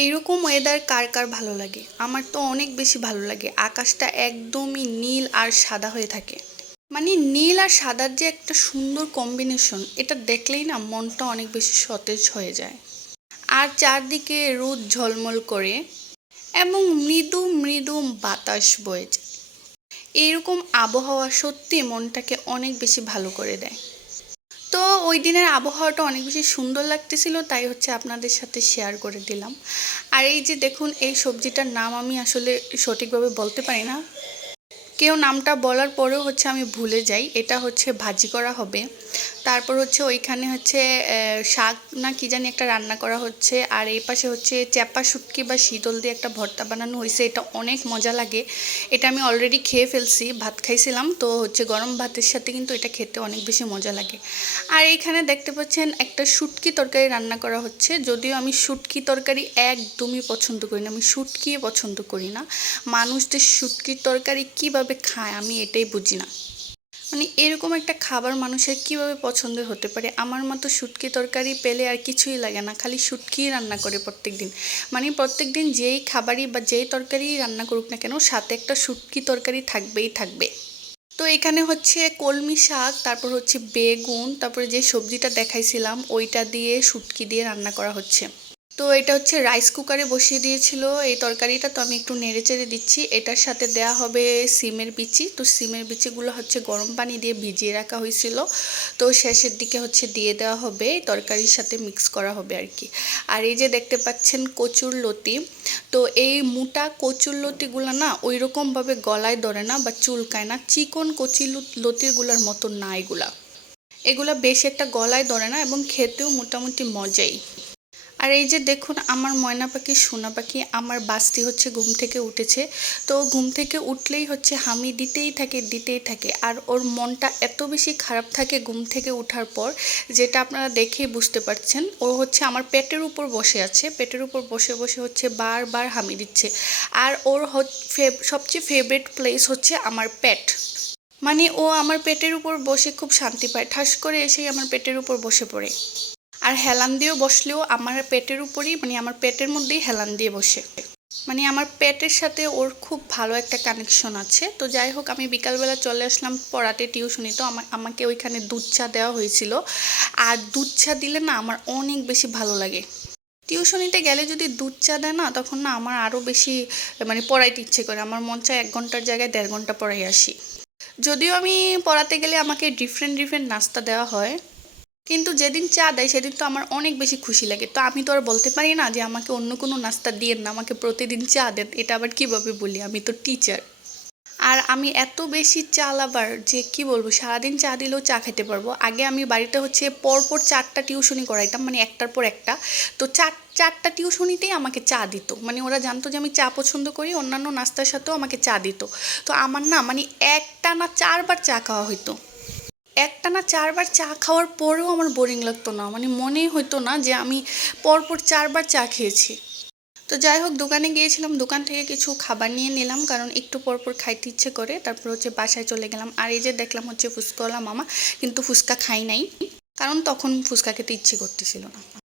এইরকম ওয়েদার কার কার ভালো লাগে? আমার তো অনেক বেশি ভালো লাগে। আকাশটা একদমই নীল আর সাদা হয়ে থাকে। মানে নীল আর সাদার যে একটা সুন্দর কম্বিনেশন, এটা দেখলেই না মনটা অনেক বেশি সতেজ হয়ে যায়। আর চারদিকে রোদ ঝলমল করে এবং মৃদু মৃদু বাতাস বয়ে যায়। এইরকম আবহাওয়া সত্যি মনটাকে অনেক বেশি ভালো করে দেয়। তো ওই দিনের আবহাওয়াটা অনেক বেশি সুন্দর লাগতেছিল, তাই হচ্ছে আপনাদের সাথে শেয়ার করে দিলাম। আর এই যে দেখুন, এই সবজিটার নাম আমি আসলে সঠিকভাবে বলতে পারি না। কেউ নামটা বলার পরেও হচ্ছে আমি ভুলে যাই। এটা হচ্ছে ভাজি করা হবে। তারপর হচ্ছে ওইখানে হচ্ছে শাক না কি জানি একটা রান্না করা হচ্ছে। আর এই পাশে হচ্ছে চ্যাপা শুটকি বা শীতল দিয়ে একটা ভর্তা বানানো হয়েছে। এটা অনেক মজা লাগে। এটা আমি অলরেডি খেয়ে ফেলছি, ভাত খাইছিলাম তো হচ্ছে গরম ভাতের সাথে কিন্তু এটা খেতে অনেক বেশি মজা লাগে। আর এইখানে দেখতে পাচ্ছেন একটা শুটকি তরকারি রান্না করা হচ্ছে। যদিও আমি শুটকি তরকারি একদমই পছন্দ করি না, আমি শুটকি পছন্দ করি না। মানুষ যে শুটকির তরকারি কিভাবে খায় আমি এটাই বুঝি না। মানে এরকম একটা খাবার মানুষের কিভাবে পছন্দের হতে পারে? আমার মতো শুটকি তরকারি পেলে আর কিছুই লাগে না, খালি শুটকিই রান্না করে প্রত্যেক দিন। মানে প্রত্যেক দিন যেই খাবারই বা যেই তরকারি রান্না করুক না কেন, সাথে একটা শুটকি তরকারি থাকবেই থাকবে। তো এখানে হচ্ছে কলমি শাক, তারপর হচ্ছে বেগুন, তারপরে যে সবজিটা দেখাইছিলাম ওইটা দিয়ে শুটকি দিয়ে রান্না করা হচ্ছে। তো এটা হচ্ছে রাইস কুকারে বসিয়ে দিয়েছিল এই তরকারিটা, তো আমি একটু নেড়ে চেড়ে দিচ্ছি। এটার সাথে দেয়া হবে সিমের বিচি। তো সিমের বিচিগুলো হচ্ছে গরম পানি দিয়ে ভিজিয়ে রাখা হয়েছিল, তো শেষের দিকে হচ্ছে দিয়ে দেওয়া হবে, তরকারির সাথে মিক্স করা হবে আর কি। আর এই যে দেখতে পাচ্ছেন কচুর লতি। তো এই মোটা কচুর লতিগুলো না ওই রকমভাবে গলায় ধরে না বা চুলকায় না, চিকন কচি লতিগুলোর মতো না এগুলা। এগুলা বেশ একটা গলায় ধরে না এবং খেতেও মোটামুটি মজাই। আর এই যে দেখুন, আমার ময়না পাখি সোনা পাখি আমার বাস্তি হচ্ছে ঘুম থেকে উঠেছে। তো ঘুম থেকে উঠলেই হচ্ছে হামি দিতেই থাকে দিতেই থাকে। আর ওর মনটা এত বেশি খারাপ থাকে ঘুম থেকে ওঠার পর, যেটা আপনারা দেখেই বুঝতে পারছেন। ও হচ্ছে আমার পেটের উপর বসে আছে, পেটের উপর বসে বসে হচ্ছে বারবার হামি দিচ্ছে। আর ওর সবচেয়ে ফেভারিট প্লেস হচ্ছে আমার পেট। মানে ও আমার পেটের উপর বসে খুব শান্তি পায়, ঠাস করে এসেই আমার পেটের উপর বসে পড়ে। আর হেলান দিয়েও বসলেও আমার পেটের উপরই, মানে আমার পেটের মধ্যেই হেলান দিয়ে বসে। মানে আমার পেটের সাথে ওর খুব ভালো একটা কানেকশন আছে। তো যাই হোক, আমি বিকালবেলা চলে আসলাম পড়াতে টিউশনি। তো আমাকে ওইখানে দুধ চা দেওয়া হয়েছিল। আর দুধ চা দিলে না আমার অনেক বেশি ভালো লাগে। টিউশনিতে গেলে যদি দুধ চা দেয় না, তখন না আমার আরও বেশি মানে পড়াইতে ইচ্ছে করে। আমার মন চায় 1 ঘন্টার জায়গায় 1.5 ঘন্টা পড়াই আসি। যদিও আমি পড়াতে গেলে আমাকে ডিফারেন্ট ডিফারেন্ট নাস্তা দেওয়া হয়, কিন্তু যেদিন চা দেয় সেদিন তো আমার অনেক বেশি খুশি লাগে। তো আমি তো আর বলতে পারি না যে আমাকে অন্য কোনো নাস্তা দিয়েন না, আমাকে প্রতিদিন চা দেন। এটা আবার কিভাবে বলি, আমি তো টিচার। আর আমি এত বেশি চা লাভার যে কি বলবো, সারাদিন চা দিলেও চা খেতে পারবো। আগে আমি বাড়িতে হচ্ছে পরপর 4টা টিউশনি করাইতাম, মানে একটার পর একটা। তো চারটা টিউশনিতেই আমাকে চা দিত। মানে ওরা জানতো যে আমি চা পছন্দ করি, অন্যান্য নাস্তার সাথেও আমাকে চা দিত। তো আমার না মানে একটা না 4বার চা খাওয়া হইতো। একটানা 4বার চা খাওয়ার পরেও আমার বোরিং লাগতো না, মানে মনেই হতো না যে আমি পরপর 4বার চা খেয়েছি। তো যাই হোক, দোকানে গিয়েছিলাম, দোকান থেকে কিছু খাবার নিয়ে নিলাম, কারণ একটু পরপর খাইতে ইচ্ছে করে। তারপর হচ্ছে বাসায় চলে গেলাম। আর এই যে দেখলাম হচ্ছে ফুচকাওয়ালা মামা, কিন্তু ফুচকা খাই নাই, কারণ তখন ফুচকা খেতে ইচ্ছে করতেছিল না।